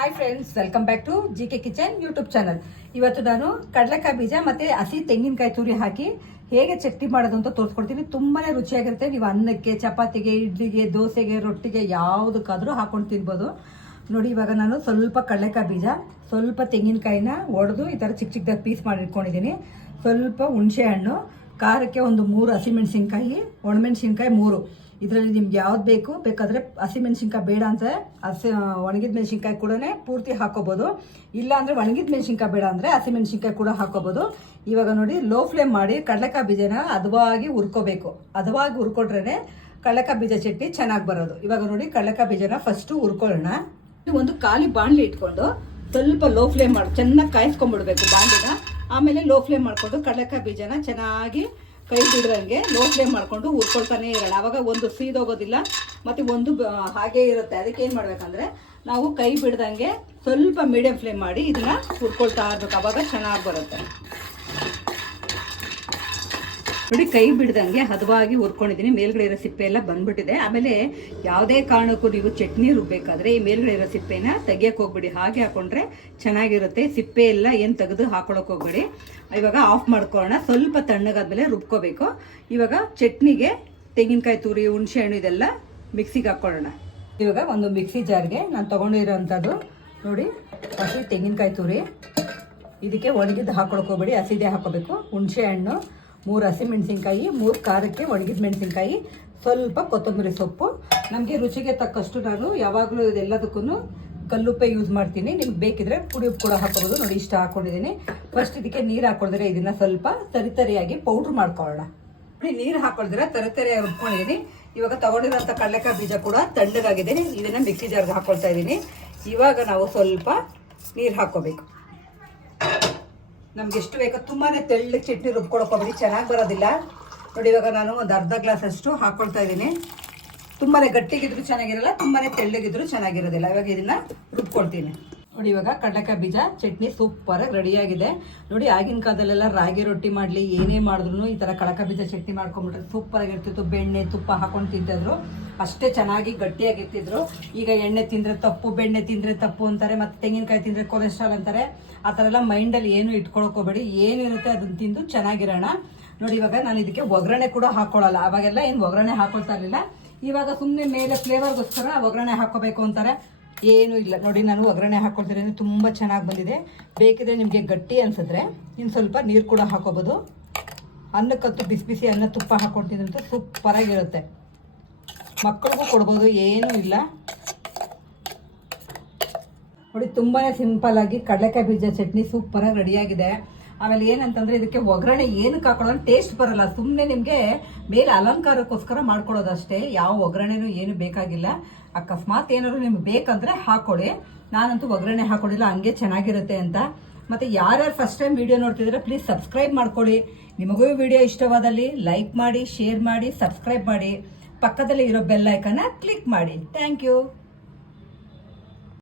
Hi friends welcome back to G K kitchen YouTube channel ಇವತ್ತು ನಾನು ಕಡಲೆಕಾಯಿ ಬೀಜ ಮತ್ತೆ ಹಸಿ ತೆಂಗಿನಕಾಯಿ ತುರಿ ಹಾಕಿ ಹೇಗೆ ಚಟ್ನಿ ಮಾಡೋದು ಅಂತ ತೋರಿಸ್ಕೊಡ್ತೀನಿ. ತುಂಬಾನೇ ರುಚಿಯಾಗಿರುತ್ತೆ. ನೀವು ಅನ್ನಕ್ಕೆ, ಚಪಾತಿಗೆ, ಇಡ್ಲಿಗೆ, ದೋಸೆಗೆ, ರೊಟ್ಟಿಗೆ ಯಾವುದಕ್ಕಾದರೂ ಹಾಕೊಂಡು ತಿನ್ಬೋದು. ನೋಡಿ, ಇವಾಗ ನಾನು ಸ್ವಲ್ಪ ಕಡಲೆಕಾಯಿ ಬೀಜ, ಸ್ವಲ್ಪ ತೆಂಗಿನಕಾಯಿನ ಒಡೆದು ಈ ಥರ ಚಿಕ್ಕ ಚಿಕ್ಕದಾಗಿ ಪೀಸ್ ಮಾಡಿ ಇಟ್ಕೊಂಡಿದ್ದೀನಿ. ಸ್ವಲ್ಪ ಹುಣಸೆ ಹಣ್ಣು ಖಾರಕ್ಕೆ ಒಂದು ಮೂರು ಹಸಿಮೆಣಸಿನ್ಕಾಯಿ, ಒಣಮೆಣಸಿನ್ಕಾಯಿ ಮೂರು. ಇದರಲ್ಲಿ ನಿಮ್ಗೆ ಯಾವ್ದು ಬೇಕು? ಬೇಕಾದರೆ ಹಸಿಮೆಣಸಿನ್ಕಾಯಿ ಬೇಡ ಅಂದರೆ ಹಸಿ ಒಣಗಿದ ಮೆಣಸಿನ್ಕಾಯಿ ಕೂಡ ಪೂರ್ತಿ ಹಾಕೋಬೋದು. ಇಲ್ಲ ಅಂದರೆ ಒಣಗಿದ ಮೆಣಸಿನ್ಕಾಯಿ ಬೇಡ ಅಂದರೆ ಹಸಿಮೆಣಸಿನ್ಕಾಯಿ ಕೂಡ ಹಾಕೋಬೋದು. ಇವಾಗ ನೋಡಿ ಲೋ ಫ್ಲೇಮ್ ಮಾಡಿ ಕಡಲೆಕಾಯಿ ಬೀಜನ ಹದವಾಗಿ ಹುರ್ಕೋಬೇಕು. ಹದವಾಗಿ ಹುರ್ಕೊಟ್ರೇ ಕಡಲೆಕಾಯಿ ಬೀಜ ಚಟ್ನಿ ಚೆನ್ನಾಗಿ ಬರೋದು. ಇವಾಗ ನೋಡಿ, ಕಡಲೆಕಾಯಿ ಬೀಜನ ಫಸ್ಟು ಹುರ್ಕೊಳ್ಳೋಣ. ಒಂದು ಖಾಲಿ ಬಾಣಲಿ ಇಟ್ಕೊಂಡು ಸ್ವಲ್ಪ ಲೋ ಫ್ಲೇಮ್ ಮಾಡಿ. ಚೆನ್ನಾಗಿ ಕಾಯಿಸ್ಕೊಂಡ್ಬಿಡ್ಬೇಕು ಬಾಂಡಿನ ಆಮೇಲೆ ಲೋ ಫ್ಲೇಮ್ ಮಾಡಿಕೊಂಡು ಕಡಲೆಕಾಯಿ ಬೀಜನ ಚೆನ್ನಾಗಿ ಕೈ ಬಿಡ್ದಂಗೆ ಲೋ ಫ್ಲೇಮ್ ಮಾಡಿಕೊಂಡು ಹುರ್ಕೊಳ್ತಾನೆ ಇರೋಣ ಅವಾಗ ಒಂದು ಸೀದೋಗೋದಿಲ್ಲ, ಮತ್ತು ಒಂದು ಹಾಗೇ ಇರುತ್ತೆ. ಅದಕ್ಕೆ ಏನು ಮಾಡಬೇಕಂದ್ರೆ ನಾವು ಕೈ ಬಿಡ್ದಂಗೆ ಸ್ವಲ್ಪ ಮೀಡಿಯಂ ಫ್ಲೇಮ್ ಮಾಡಿ ಇದನ್ನ ಉರ್ಕೊಳ್ತಾ ಇರ್ಬೇಕು. ಅವಾಗ ಚೆನ್ನಾಗಿ ಬರುತ್ತೆ. ನೋಡಿ, ಕೈ ಬಿಡ್ದಂಗೆ ಹದವಾಗಿ ಹುರ್ಕೊಂಡಿದ್ದೀನಿ. ಮೇಲ್ಗಡೆ ಇರೋ ಸಿಪ್ಪೆ ಎಲ್ಲ ಬಂದ್ಬಿಟ್ಟಿದೆ. ಆಮೇಲೆ ಯಾವುದೇ ಕಾರಣಕ್ಕೂ ನೀವು ಚಟ್ನಿ ರುಬ್ಬೇಕಾದ್ರೆ ಈ ಮೇಲ್ಗಡೆ ಇರೋ ಸಿಪ್ಪೆನ ತೆಗಿಯಕ್ಕೆ ಹೋಗ್ಬಿಡಿ. ಹಾಗೆ ಹಾಕೊಂಡ್ರೆ ಚೆನ್ನಾಗಿರುತ್ತೆ. ಸಿಪ್ಪೆ ಎಲ್ಲ ಏನು ತೆಗೆದು ಹಾಕೊಳಕ್ ಹೋಗ್ಬಿಡಿ. ಇವಾಗ ಆಫ್ ಮಾಡ್ಕೊಳ್ಳೋಣ. ಸ್ವಲ್ಪ ತಣ್ಣಗಾದ್ಮೇಲೆ ರುಬ್ಕೋಬೇಕು. ಇವಾಗ ಚಟ್ನಿಗೆ ತೆಂಗಿನಕಾಯಿ ತುರಿ, ಹುಣಸೆ ಹಣ್ಣು ಇದೆಲ್ಲ ಮಿಕ್ಸಿಗೆ ಹಾಕ್ಕೊಳ್ಳೋಣ. ಇವಾಗ ಒಂದು ಮಿಕ್ಸಿ ಜಾರ್ಗೆ ನಾನು ತೊಗೊಂಡಿರೋಂಥದ್ದು ನೋಡಿ ಹಸಿ ತೆಂಗಿನಕಾಯಿ ತುರಿ. ಇದಕ್ಕೆ ಒಣಗಿದ್ದು ಹಾಕೊಳಕ್ಕೆ ಹೋಗ್ಬೇಡಿ. ಹಸಿದೆ ಹಾಕೋಬೇಕು ಹುಣಸೆ ಹಣ್ಣು. ಮೂರು ಹಸಿಮೆಣಸಿನ್ಕಾಯಿ ಮೂರು ಖಾರಕ್ಕೆ ಒಣಗಿದ ಮೆಣಸಿನ್ಕಾಯಿ, ಸ್ವಲ್ಪ ಕೊತ್ತಂಬರಿ ಸೊಪ್ಪು. ನಮಗೆ ರುಚಿಗೆ ತಕ್ಕಷ್ಟು ನಾನು ಯಾವಾಗಲೂ ಇದೆಲ್ಲದಕ್ಕೂ ಕಲ್ಲುಪ್ಪೆ ಯೂಸ್ ಮಾಡ್ತೀನಿ. ನಿಮ್ಗೆ ಬೇಕಿದ್ರೆ ಪುಡಿ ಉಪ್ಪು ಕೂಡ ಹಾಕೋಬೋದು ನೋಡಿ, ಇಷ್ಟ ಹಾಕೊಂಡಿದ್ದೀನಿ. ಫಸ್ಟ್ ಇದಕ್ಕೆ ನೀರು ಹಾಕೊಳಿದ್ರೆ ಇದನ್ನು ಸ್ವಲ್ಪ ತರಿತರಿಯಾಗಿ ಪೌಡ್ರ್ ಮಾಡ್ಕೊಳ್ಳೋಣ. ನೀರು ಹಾಕೊಳಿದ್ರೆ ತರಿತರಿಯಾಗಿ ರುಬ್ಕೊಂಡಿದ್ದೀನಿ. ಇವಾಗ ತಗೊಂಡಿರೋಂಥ ಕಡಲೆಕಾಯಿ ಬೀಜ ಕೂಡ ತಣ್ಣಗಾಗಿದ್ದೀನಿ ಇದನ್ನು ಮಿಕ್ಸಿ ಜಾರ್ಗೆ ಹಾಕೊಳ್ತಾ ಇದ್ದೀನಿ. ಇವಾಗ ನಾವು ಸ್ವಲ್ಪ ನೀರು ಹಾಕೋಬೇಕು ನಮ್ಗೆ ಎಷ್ಟು ಬೇಕೋ ತುಂಬಾ ತೆಳ್ಳಗೆ ಚಟ್ನಿ ರುಬ್ಕೊಳಕ್ ಹೋಗ್ಬೇಡಿ. ಚೆನ್ನಾಗಿ ಬರೋದಿಲ್ಲ. ನೋಡಿ, ಇವಾಗ ನಾನು ಒಂದು ಅರ್ಧ ಗ್ಲಾಸ್ ಅಷ್ಟು ಹಾಕೊಳ್ತಾ ಇದ್ದೀನಿ. ತುಂಬಾ ಗಟ್ಟಿಗಿದ್ರು ಚೆನ್ನಾಗಿರಲ್ಲ ತುಂಬಾ ತೆಳ್ಳಗಿದ್ರು ಚೆನ್ನಾಗಿರೋದಿಲ್ಲ. ಇವಾಗ ಇದನ್ನ ರುಬ್ಕೊಳ್ತೀನಿ. ನೋಡಿ, ಇವಾಗ ಕಡಲೆಕಾಯಿ ಬೀಜ, ಚಟ್ನಿ ಸೂಪರ್ ಆಗಿ ರೆಡಿಯಾಗಿದೆ ನೋಡಿ, ಆಗಿನ ಕಾಲದಲ್ಲೆಲ್ಲ ರಾಗಿ ರೊಟ್ಟಿ ಮಾಡಲಿ, ಏನೇ ಮಾಡಿದ್ರು ಈ ಥರ ಕಡಕ ಬೀಜ ಚಟ್ನಿ ಮಾಡ್ಕೊಂಡ್ಬಿಟ್ರೆ ಸೂಪರ್ ಆಗಿರ್ತಿತ್ತು. ಬೆಣ್ಣೆ, ತುಪ್ಪ ಹಾಕೊಂಡು ತಿಂತಿದ್ರು. ಅಷ್ಟೇ ಚೆನ್ನಾಗಿ ಗಟ್ಟಿಯಾಗಿರ್ತಿದ್ರು ಈಗ ಎಣ್ಣೆ ತಿಂದ್ರೆ ತಪ್ಪು, ಬೆಣ್ಣೆ ತಿಂದ್ರೆ ತಪ್ಪು ಅಂತಾರೆ, ಮತ್ತೆ ತೆಂಗಿನಕಾಯಿ ತಿಂದ್ರೆ ಕೊಲೆಸ್ಟ್ರಾಲ್ ಅಂತಾರೆ. ಆ ಥರ ಎಲ್ಲ ಮೈಂಡಲ್ಲಿ ಏನು ಇಟ್ಕೊಳಕೋಬೇಡಿ ಏನಿರುತ್ತೆ ಅದನ್ನ ತಿಂದು ಚೆನ್ನಾಗಿರೋಣ. ನೋಡಿ, ಇವಾಗ ನಾನು ಇದಕ್ಕೆ ಒಗ್ಗರಣೆ ಕೂಡ ಹಾಕೊಳ್ಳಲ್ಲ. ಅವಾಗೆಲ್ಲ ಏನು ಒಗ್ಗರಣೆ ಹಾಕೊಳ್ತಾ ಇರಲಿಲ್ಲ. ಇವಾಗ ಸುಮ್ಮನೆ ಮೇಲೆ ಫ್ಲೇವರ್ಗೋಸ್ಕರ ಒಗ್ಗರಣೆ ಹಾಕೋಬೇಕು ಅಂತಾರೆ. ಏನೂ ಇಲ್ಲ. ನೋಡಿ, ನಾನು ಒಗ್ಗರಣೆ ಅಂದ್ರೆ ತುಂಬ ಚೆನ್ನಾಗಿ ಬಂದಿದೆ. ಬೇಕಿದ್ರೆ ನಿಮಗೆ ಗಟ್ಟಿ ಅನ್ಸಿದ್ರೆ ಇನ್ನು ಸ್ವಲ್ಪ ನೀರು ಕೂಡ ಹಾಕೋಬೋದು. ಅನ್ನಕ್ಕಂತೂ ಬಿಸಿ ಬಿಸಿ ಅನ್ನ ತುಪ್ಪ ಹಾಕೊಂಡು ತಿಂದ್ರಂತೂ ಸೂಪರಾಗಿರುತ್ತೆ. ಮಕ್ಕಳಿಗೂ ಕೊಡ್ಬೋದು, ಏನೂ ಇಲ್ಲ. ನೋಡಿ ತುಂಬಾ ಆಗಿ ಕಡಲೆಕಾಯಿ ಬೀಜ ಚಟ್ನಿ ಸೂಪರ್ ಆಗಿ ರೆಡಿಯಾಗಿದೆ. ಆಮೇಲೆ ಏನಂತಂದ್ರೆ, ಇದಕ್ಕೆ ಒಗ್ಗರಣೆ ಏನಕ್ಕೆ ಹಾಕೊಳ್ಳೋ ಟೇಸ್ಟ್ ಬರಲ್ಲ. ಸುಮ್ಮನೆ ನಿಮಗೆ ಮೇಲೆ ಅಲಂಕಾರಕ್ಕೋಸ್ಕರ ಮಾಡ್ಕೊಳ್ಳೋದಷ್ಟೇ. ಯಾವ ಒಗ್ಗರಣೆನೂ ಏನು ಬೇಕಾಗಿಲ್ಲ. ಅಕಸ್ಮಾತ್ ಏನಾದ್ರು ನಿಮ್ಗೆ ಬೇಕಂದ್ರೆ ಹಾಕೊಳ್ಳಿ. ನಾನಂತೂ ಒಗ್ಗರಣೆ ಹಾಕೊಳ್ಳಿಲ್ಲ ಹಂಗೆ ಚೆನ್ನಾಗಿರುತ್ತೆ ಅಂತ. ಮತ್ತೆ ಯಾರ್ಯಾರು ಫಸ್ಟ್ ಟೈಮ್ ವಿಡಿಯೋ ನೋಡ್ತಿದ್ರೆ ಪ್ಲೀಸ್ ಸಬ್ಸ್ಕ್ರೈಬ್ ಮಾಡ್ಕೊಳ್ಳಿ. ನಿಮಗೂ ವಿಡಿಯೋ ಇಷ್ಟವಾದಲ್ಲಿ ಲೈಕ್ ಮಾಡಿ ಶೇರ್ ಮಾಡಿ ಸಬ್ಸ್ಕ್ರೈಬ್ ಮಾಡಿ. ಪಕ್ಕದಲ್ಲಿ ಇರೋ ಬೆಲ್ ಐಕನ್ನ ಕ್ಲಿಕ್ ಮಾಡಿ. Thank you